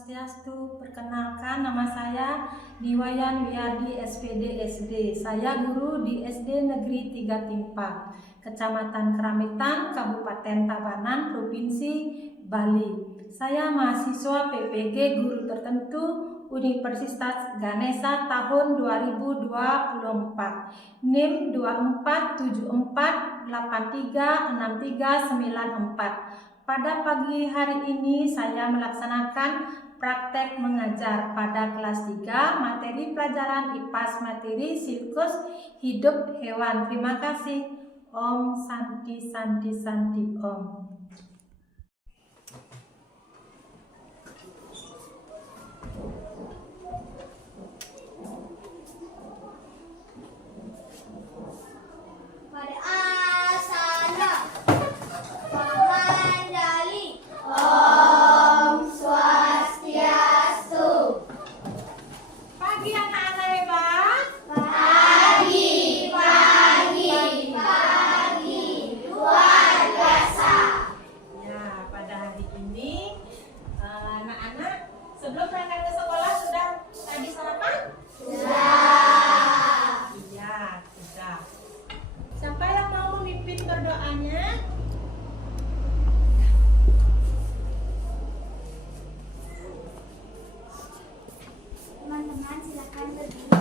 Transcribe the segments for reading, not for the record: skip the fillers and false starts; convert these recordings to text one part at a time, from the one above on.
Swastiastu. Perkenalkan, nama saya Diwayan Wiyadi SPD SD. Saya guru di SD Negeri 3 Timpak, Kecamatan Keramitan, Kabupaten Tabanan, Provinsi Bali. Saya mahasiswa PPG Guru Tertentu Universitas Ganesha tahun 2024. NIM 2474836394. Pada pagi hari ini saya melaksanakan praktek mengajar pada kelas 3 materi pelajaran IPAS materi siklus hidup hewan. Terima kasih. Om Santi Santi Santi Om. Sebelum berangkat ke sekolah sudah tadi sarapan? Sudah. Iya, sudah. Siapa yang mau memimpin berdoanya? Teman-teman silakan berdiri.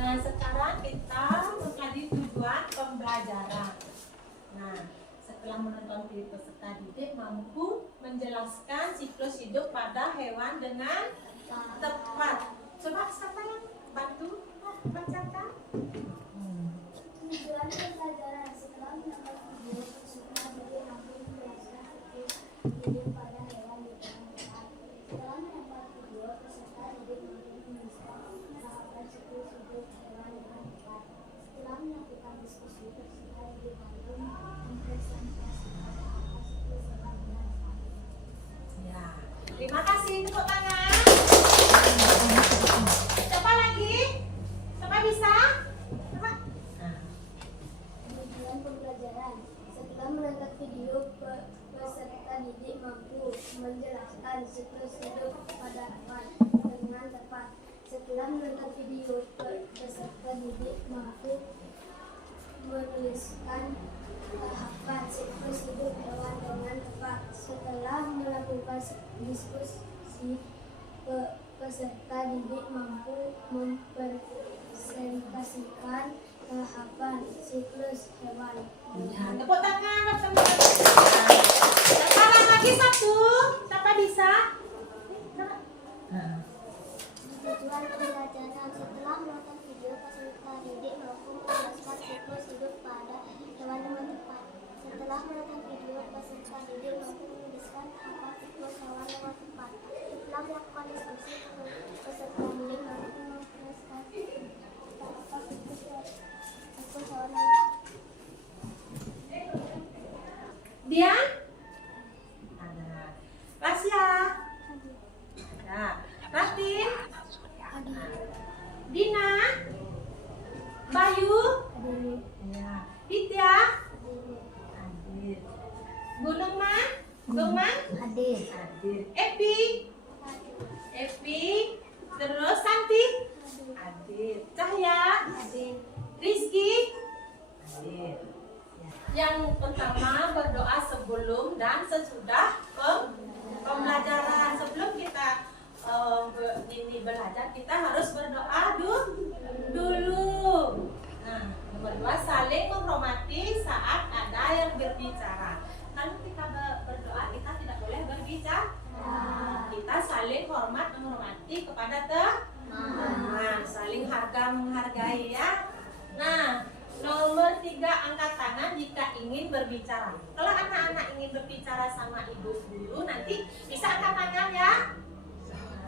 Nah, sekarang kita mengkaji tujuan pembelajaran. Nah, setelah menonton video peserta didik mampu menjelaskan siklus hidup pada hewan dengan tepat. Coba siapa yang bantu bacakan? Tujuan pembelajaran setelah menonton video peserta didik mampu menjelaskan siklus hidup pada hewan dengan tepat. Setelah menonton video peserta didik mampu menjelaskan tahapan siklus hidup hewan dengan tepat. Setelah melakukan diskusi peserta didik mampu mempresentasikan tahapan siklus hewan dengan tepat. Ya, terima kasih. Tepuk tangan. Siapa lagi? Siapa bisa? Coba. Tujuan pembelajaran setelah menonton video peserta didik mampu menjelaskan siklus hidup pada hewan dengan tepat. Setelah menonton video peserta didik mampu menuliskan tahapan siklus hidup hewan dengan tepat. Setelah melakukan diskusi peserta didik mampu mempresentasikan tahapan siklus hewan. Ya, tepuk tangan teman-teman. Sekarang lagi satu. Siapa bisa? Tujuan pembelajaran setelah menonton video peserta didik mampu menjelaskan siklus hidup pada hewan dengan tepat. Setelah menonton video peserta didik mampu menuliskan tahapan siklus hewan dengan tepat. Setelah melakukan diskusi peserta didik mampu mempresentasikan tahapan siklus hewan dengan tepat. Dian? Ada. Rasya? Ada. Ratin? Dina? Bayu? Ya. Ditya? Adit. Gunungman? Gungman? Hadir. Adit. Epi? Epi. Terus Santi? Adit. Cahya? Hadir. Rizky? Adit. Ya. Yang pertama berdoa sebelum dan sesudah pembelajaran. Sebelum kita ini belajar, kita harus berdoa dulu. Nah, Nomor 2, saling menghormati saat ada yang berbicara. Kalau kita berdoa, kita tidak boleh berbicara. Kita saling hormat menghormati kepada teman, saling menghargai ya. Nah, nomor 3, angkat tangan jika ingin berbicara. Kalau anak-anak ingin berbicara sama ibu guru, nanti bisa angkat tangan ya.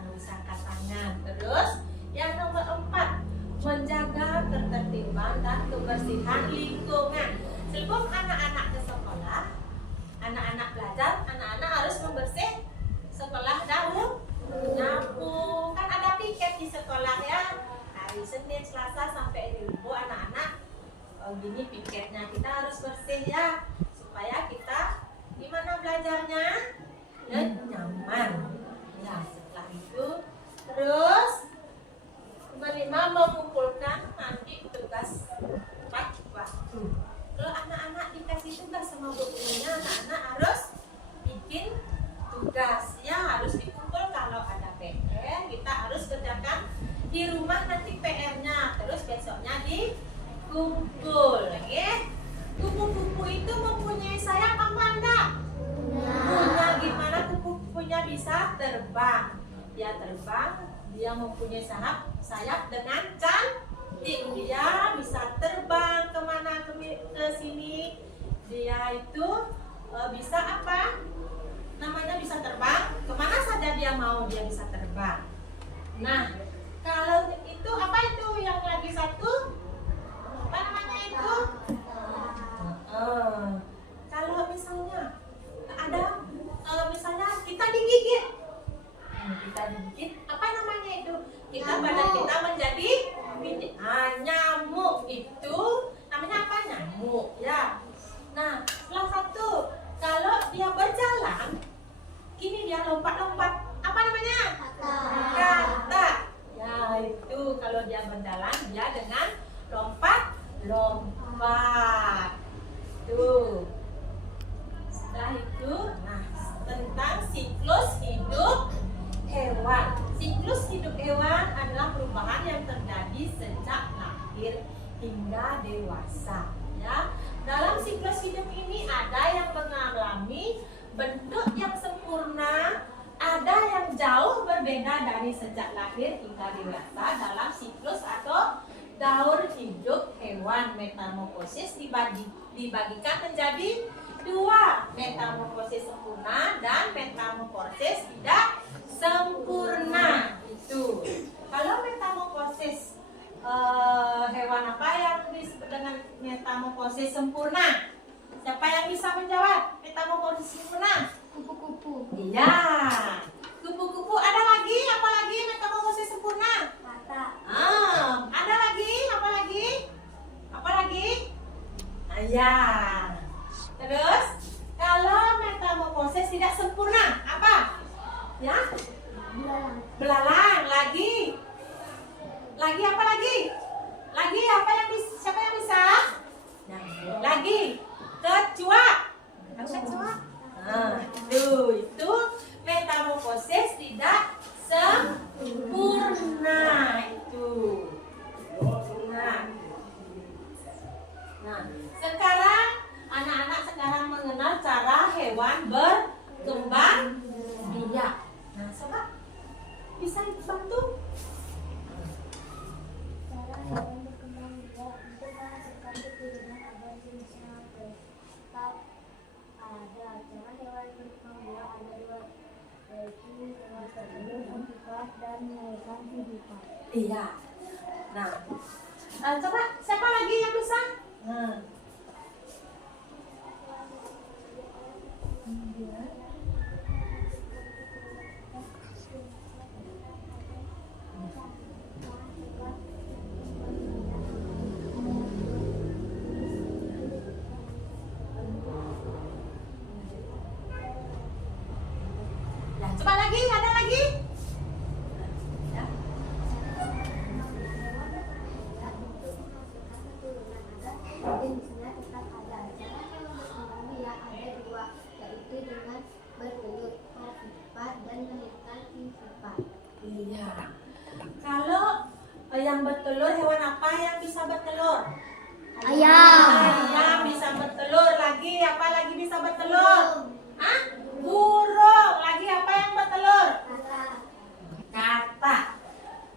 Bisa angkat tangan. Terus yang nomor 4, menjaga ketertiban dan kebersihan lingkungan. Sebelum anak-anak ke sekolah, anak-anak belajar, anak-anak harus membersih sekolah dahulu. Nyapu, kan ada piket di sekolah ya. Hari Senin, Selasa sampai Rabu anak-anak gini piketnya, kita harus bersih ya, supaya kita gimana belajarnya nyaman. Ya, setelah itu terus nomor 5, mengumpulkan nanti tugas tepat waktu. Kalau anak-anak dikasih tugas sama gurunya, anak-anak harus bikin tugas ya, harus dikumpul. Kalau ada PR kita harus kerjakan di rumah nanti PR-nya, terus besoknya dikumpul ya. Kupu-kupu itu mempunyai sayap apa enggak? Punya. Gimana kupu-kupunya bisa terbang? Dia terbang, dia mempunyai sayap dengan cantik. Dia bisa terbang kemana ke sini. Dia itu bisa apa? Namanya bisa terbang. Kemana saja dia mau, dia bisa terbang. Nah, kalau itu apa itu yang lagi satu? Apa namanya itu? Kalau misalnya ada, misalnya kita digigit. Kita digigit, apa namanya itu? Badan kita menjadi nyamuk. Itu namanya apa? Nyamuk ya. Nah, salah satu, kalau dia berjalan gini, dia lompat-lompat, apa namanya? Kata. Ya, itu kalau dia berjalan, dia dengan lompat. Tuh. Setelah itu, nah, tentang siklus hidup hewan. Siklus hidup hewan adalah perubahan yang terjadi sejak lahir hingga dewasa. Ya, dalam siklus hidup ini ada yang mengalami bentuk yang sempurna, ada yang jauh berbeda dari sejak lahir hingga dewasa. Dalam siklus atau daur hidup hewan, metamorfosis dibagikan menjadi 2, metamorfosis sempurna dan metamorfosis tidak sempurna. Itu kalau metamorfosis hewan apa yang disebut dengan metamorfosis sempurna? Siapa yang bisa menjawab? Metamorfosis sempurna? Kupu-kupu. Iya, kupu-kupu. Ada lagi? Apa lagi metamorfosis sempurna? Kata. Ada lagi? Apa lagi? Apa lagi? Ya. Terus kalau metamorfosis tidak sempurna apa? Ya? Belalang. Lagi apa lagi? Lagi apa yang bisa? Siapa yang bisa? Lagi kecoa. Itu metamorfosis tidak sempurna itu. Nah, sekarang anak-anak mengenal cara hewan berkembang biak. Nah, coba bisa bantu? Cara hewan berkembang biak itu menghasilkan keturunan agar jenisnya tetap ada. Cara hewan berkembang biak ada 2, yaitu hewan bertelur, berpupa, dan melahirkan kehidupan. Iya. Nah, coba siapa lagi yang bisa? Coba lagi, ada lagi? Ya. Jenisnya tetap ada. Cara hewan berkembang biak ada 2, yaitu dengan bertelur, berpupa, dan melahirkan kehidupan. Iya. Kalau yang bertelur, hewan apa yang bisa bertelur? Ayam. Ayam bisa bertelur. Lagi apa lagi bisa bertelur? Hah? Burung. Lagi apa yang bertelur? Katak.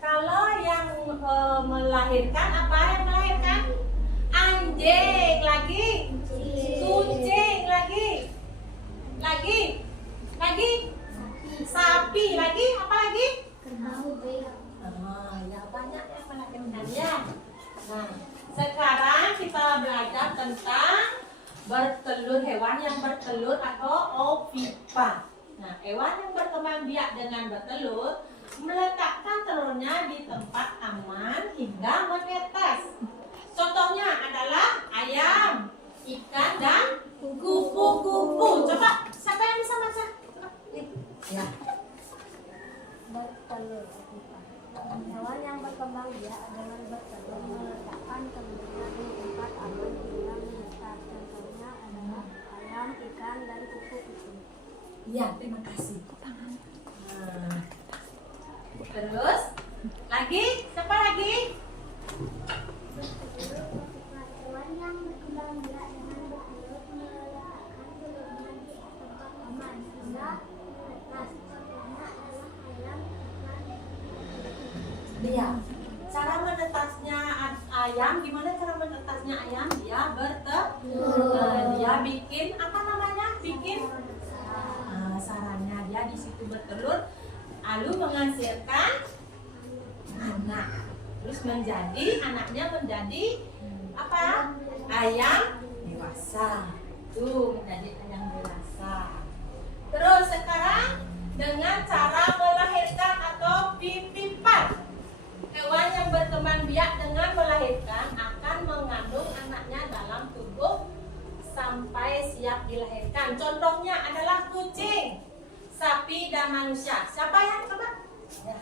Kalau yang melahirkan, apa yang melahirkan? Anjing. Lagi kucing. Lagi sapi. Lagi apa lagi? Ya banyak yang melahirkan ya. Nah, sekarang kita belajar tentang bertelur, hewan yang bertelur atau ovipa. Nah, hewan yang berkembang biak dengan bertelur meletakkan telurnya di tempat aman hingga menetas. Contohnya adalah ayam, ikan, dan kupu-kupu. Coba, siapa yang bisa baca? Ya. Bertelur. Hewan yang berkembang biak dengan bertelur meletakkan telurnya di tempat aman hingga menetas. Contohnya adalah ayam, ikan, dan kupu-kupu. Iya, terima kasih. Nah, terus, lagi, siapa lagi? Hewan yang berkembang biak dengan bertelur meletakkan telurnya di tempat aman hingga menetas. Contohnya adalah ayam, ikan. Iya. Cara menetasnya ayam, gimana cara menetasnya ayam? Dia dia bikin apa namanya? Bikin sarangnya. Dia di situ bertelur, lalu menghasilkan anak. Terus anaknya menjadi apa? Ayam dewasa. Tuh, menjadi ayam dewasa. Terus sekarang dengan cara melahirkan atau pipipan. Hewan yang berkembang biak dengan melahirkan akan mengandung anaknya dalam tubuh sampai siap dilahirkan. Contohnya adalah kucing, sapi, dan manusia. Siapa yang coba? Ya.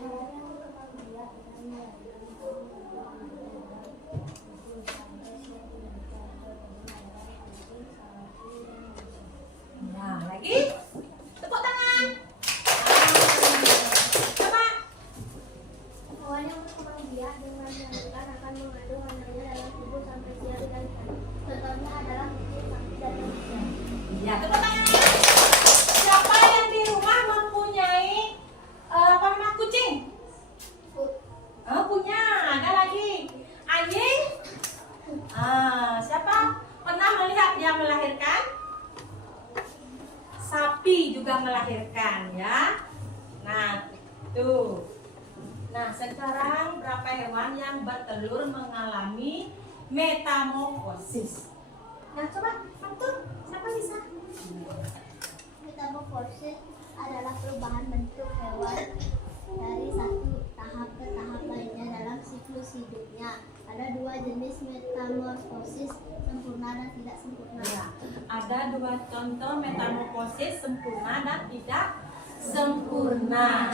Hewan yang berkembang biak dengan melahirkan Nah, lagi. Tepuk tangan. Coba. Hewan yang berkembang biak dengan melahirkan akan mengandung anaknya dalam tubuh sampai siap dilahirkan. Contohnya adalah kucing, sapi, dan manusia. Ya, tepuk tangan. Siapa yang di rumah mempunyai kucing? Punya. Ada lagi. Anjing? Siapa pernah melihat dia melahirkan? Sapi juga melahirkan ya. Nah, tuh. Nah, sekarang berapa hewan yang bertelur mengalami metamorfosis? Nah, coba satu. Siapa bisa? Metamorfosis adalah perubahan bentuk hewan dari satu tahap ke tahap lainnya dalam siklus hidupnya. Ada dua jenis metamorfosis, sempurna dan tidak sempurna. Ya, ada dua contoh metamorfosis, sempurna dan tidak sempurna.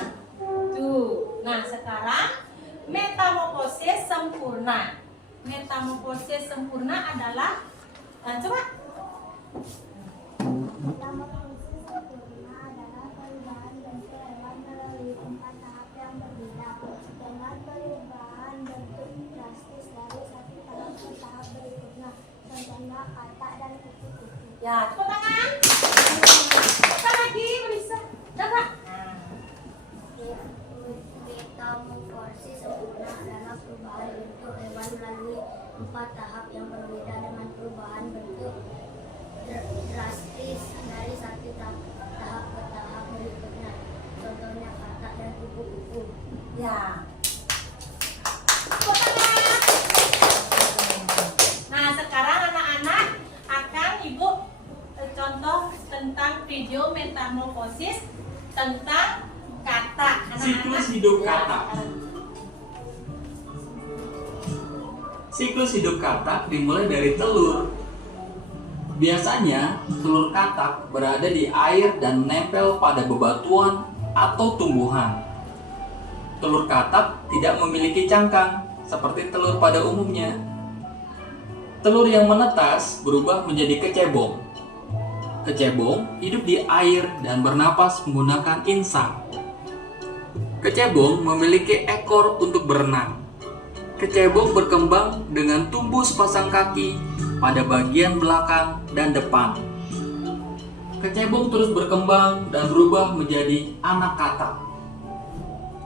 Tuh. Nah, sekarang metamorfosis sempurna. Metamorfosis sempurna adalah coba. Metamorfosis sempurna adalah perubahan bentuk hewan melalui 4 tahap yang berbeda dengan perubahan bentuk drastis dari satu tahap ke tahap berikutnya. Contohnya katak dan kupu-kupu. Ya, tepuk tangan. Apa lagi, Melissa? Coba. Metamorfosis sempurna adalah perubahan bentuk hewan melalui 4 tahap yang berbeda dengan perubahan bentuk drastis dari satu tahap ke tahap berikutnya. Contohnya katak dan kupu-kupu. Ya. Tepuk tangan. Nah, sekarang anak-anak akan Ibu contoh tentang video metamorfosis tentang katak. Siklus hidup katak. Siklus hidup katak dimulai dari telur. Biasanya, telur katak berada di air dan menempel pada bebatuan atau tumbuhan. Telur katak tidak memiliki cangkang seperti telur pada umumnya. Telur yang menetas berubah menjadi kecebong. Kecebong hidup di air dan bernapas menggunakan insang. Kecebong memiliki ekor untuk berenang. kecebong berkembang dengan tumbuh sepasang kaki pada bagian belakang dan depan. Kecebong terus berkembang dan berubah menjadi anak katak.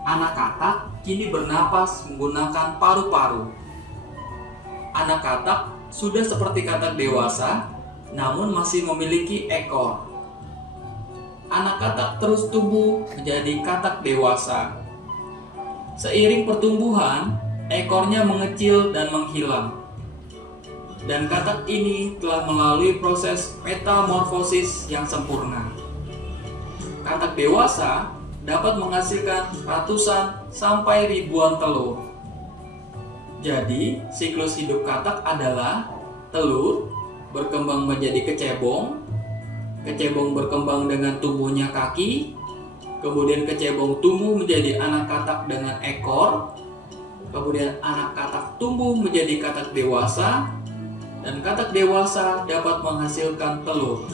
Anak katak kini bernapas menggunakan paru-paru. Anak katak sudah seperti katak dewasa, namun masih memiliki ekor. Anak katak terus tumbuh menjadi katak dewasa. Seiring pertumbuhan, ekornya mengecil dan menghilang. Dan katak ini telah melalui proses metamorfosis yang sempurna. Katak dewasa dapat menghasilkan ratusan sampai ribuan telur. Jadi, siklus hidup katak adalah telur berkembang menjadi kecebong, kecebong berkembang dengan tumbuhnya kaki, kemudian kecebong tumbuh menjadi anak katak dengan ekor, kemudian anak katak tumbuh menjadi katak dewasa, dan katak dewasa dapat menghasilkan telur.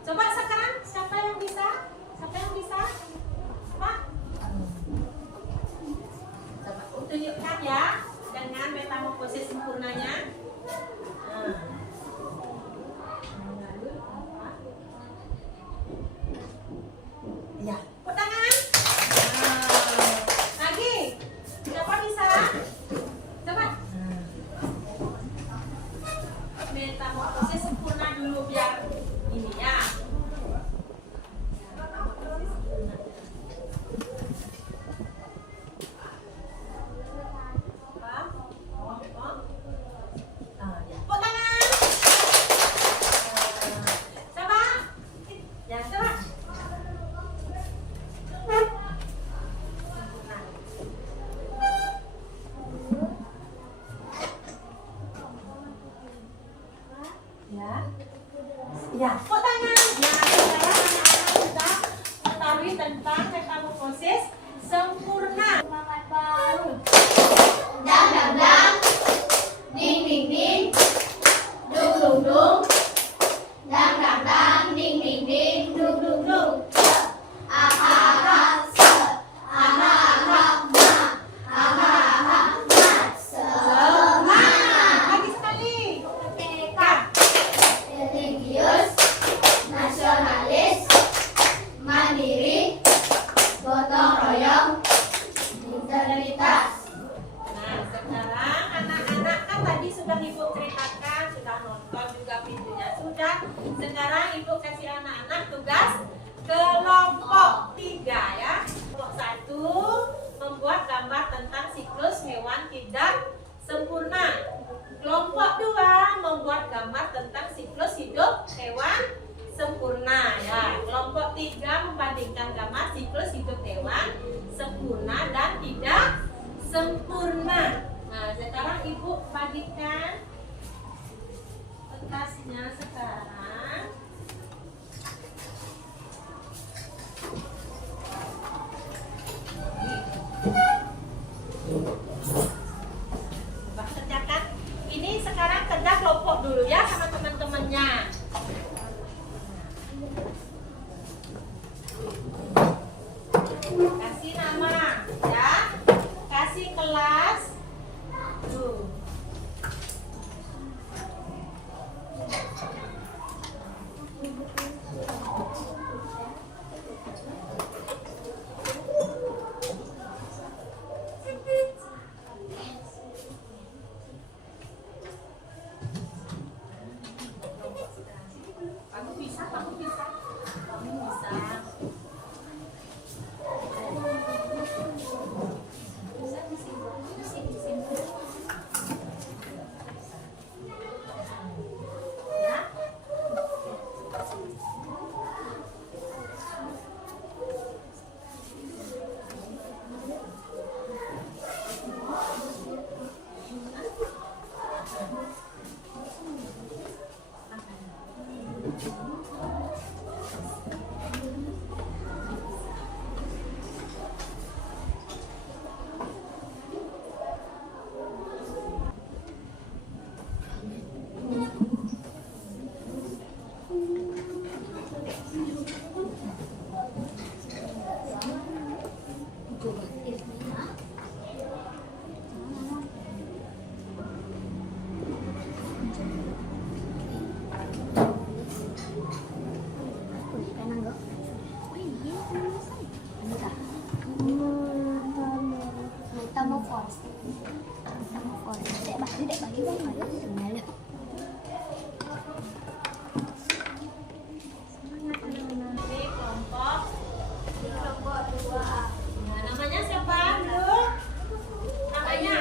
Coba sekarang siapa yang bisa? Siapa yang bisa? Coba. Coba tunjukkan ya dengan metamorfosis sempurnanya. Ya, tepuk tangan. Lagi. Siapa bisa? Coba. Metamorfosis sempurna dulu biar ini ya. Tepuk tangan. Coba. Ya, coba. Ya. Ya, tepuk tangan. Nah, sekarang anak-anak sudah mengetahui tentang metamorfosis sempurna. Semangat baru. Dang dang dang. Ding ding ding. Dung dung dung. Dang dang dang. Ding ding ding. Dung dung dung. Aha aha se. Aha aha ma. Aha aha ma. Semangat. Lagi sekali. Tekad. Religius. Nasionalis. Mandiri. Gotong royong. Integritas. Nah, sekarang anak-anak kan tadi sudah Ibu ceritakan, sudah nonton juga videonya sudah. Sekarang Ibu kasih anak-anak tugas kelompok 3 ya. Kelompok 1 membuat gambar tentang siklus hewan tidak sempurna. Kelompok 2 membuat gambar tentang siklus hidup hewan sempurna ya. Kelompok 3 membandingkan gambar siklus hidup hewan sempurna dan tidak sempurna. Nah, sekarang Ibu bagikan kertasnya sekarang. Coba kerjakan. Ini sekarang kerja kelompok dulu ya sama teman-temannya. Kasih nama ya. Kasih kelas. Tuh. Ini kelompok 2. Nah, namanya siapa dulu? Namanya?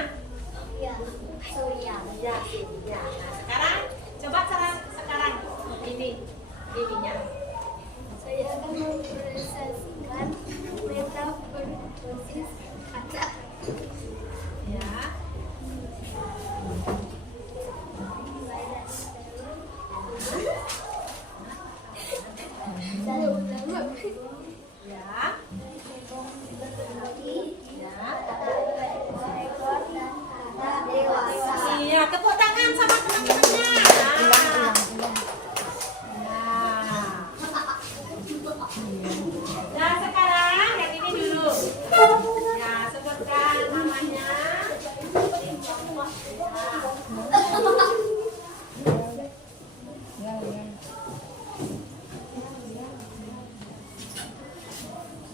Ya, Surya. Ya. Nah, sekarang coba sekarang ininya. Saya akan mempresentasikan metamorfosis kaca. Ya. Ya. Iya, tepuk tangan sama teman-temannya. Nah, sekarang yang ini dulu. Ya, sebutkan namanya.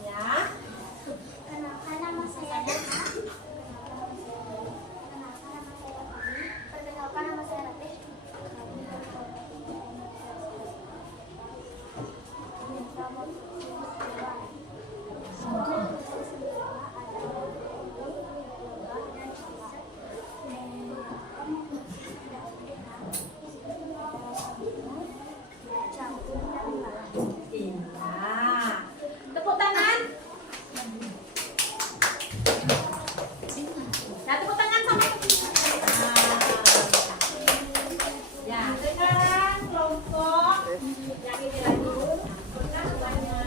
Ya. Kenalkan nama saya Dana. Perkenalkan nama saya Ratih. Iya. Tepuk tangan. Nah, tepuk tangan sama. Ya, sekarang kelompok yang ini lagi. Benar semuanya.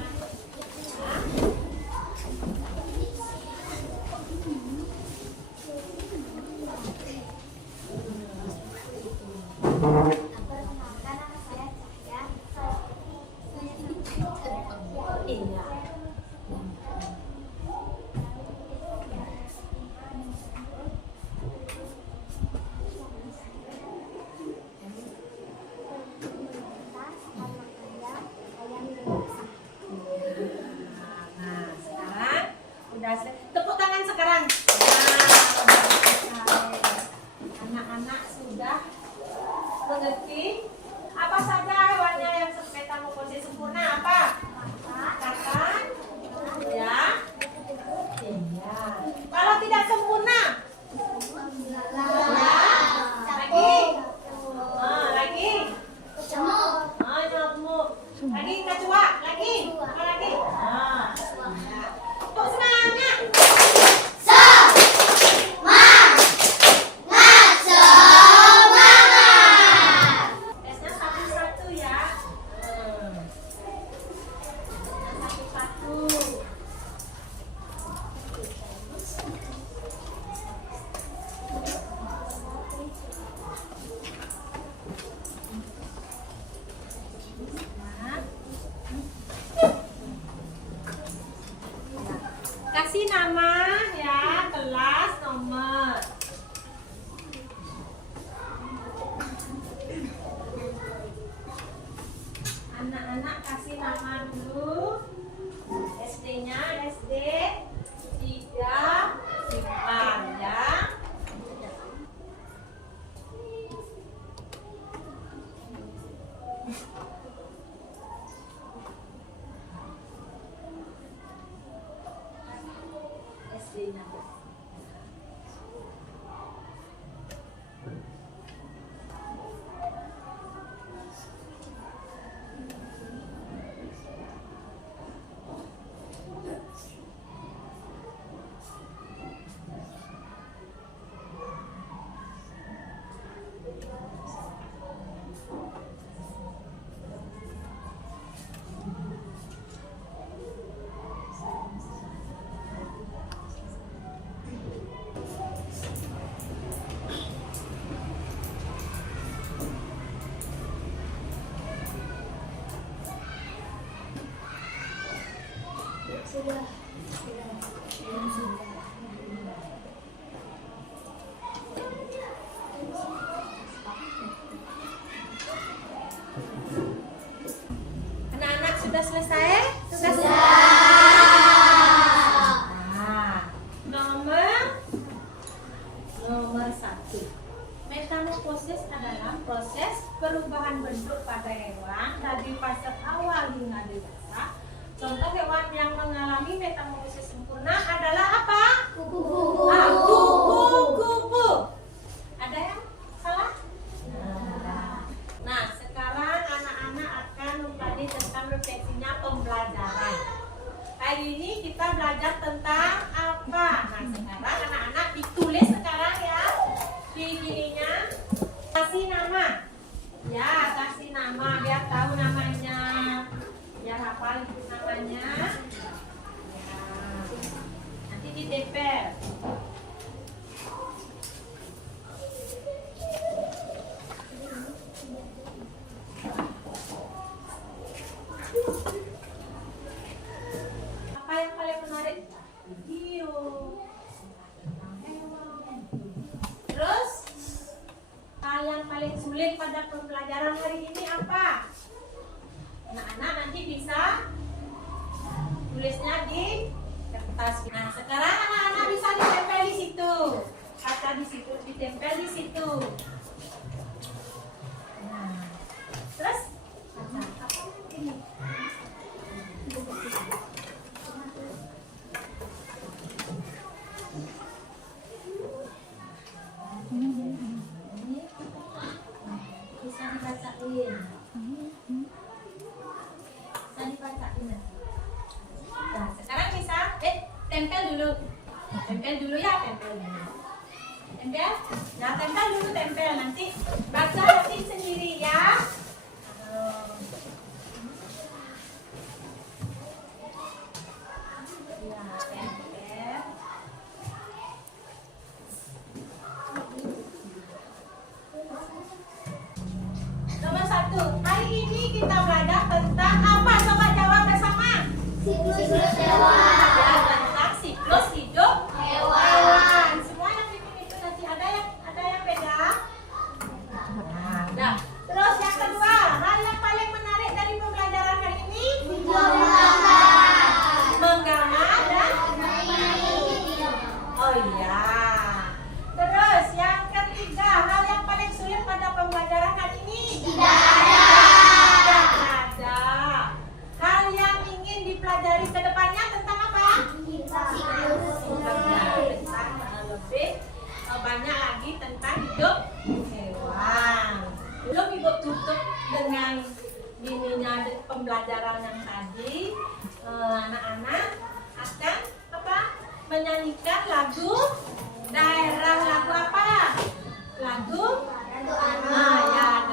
Perkenalkan nama saya Cahya. Iya. Nah, sekarang udah tepuk tangan sekarang. Nah, anak-anak sudah mengerti apa saja hewannya yang metamorfosis sempurna apa? Katakan, ya. Iya. Kalau tidak sempurna, lagi. Lagi. Nyamuk. Lagi kecoa, lagi. Apa lagi? Tepuk semangat. Tesnya satu-satu ya. Satu-satu. Kasih nama ya, kelas, nomor. Anak-anak kasih nama dulu. SD-nya SD 3 simpan ya. SD-nya. Sudah. Anak-anak sudah selesai? Sudah. Nah, nomor 1. Metamorfosis bentuk pada hewan dari fase awal hingga dewasa. Contoh hewan yang mengalami metamorfosis sempurna adalah apa? Kupu-kupu. Kupu-kupu. Ada yang salah? Nah, sekarang anak-anak akan mempelajari tentang refleksinya pembelajaran. Hari ini kita belajar tentang apa? Nah, sekarang anak-anak ditulis sekarang ya. Di kirinya kasih nama. Ya, kasih nama biar tahu namanya. Biar hafal itu namanya. Ya. Nanti ditempel. Apa yang paling menarik? Video. Terus hal yang paling sulit pada pembelajaran hari ini apa? Anak-anak nanti bisa tulisnya di kertas. Nah, sekarang anak-anak bisa ditempel di situ. Kaca di situ, ditempel di situ. Nah, terus apa ini? Bisa dibacain. Bisa dibacain. Nah, sekarang bisa tempel dulu. Tempel dulu ya, tempel dulu. Tempel? Nah, tempel dulu, tempel. Nanti baca nanti sendiri ya. Ya, tempel. Nomor 1, hari ini kita belajar tentang apa? Coba jawab bersama. Siklus hewan. Ya, tentang siklus hidup hewan. Semua yang bikin itu nanti ada yang beda. Nah, terus yang kedua, hal yang paling menarik dari pembelajaran hari ini menggambar dan oh iya. Terus yang ketiga, hal yang paling sulit pada pembelajaran hari ini tidak ada. Hal yang ingin dipelajari ke depannya tentang apa? Tentang lebih banyak lagi tentang hidup hewan. Belum Ibu tutup dengan ininya pembelajaran yang tadi. Anak-anak akan apa? Menyanyikan lagu daerah. Lagu apa? Lagu ya,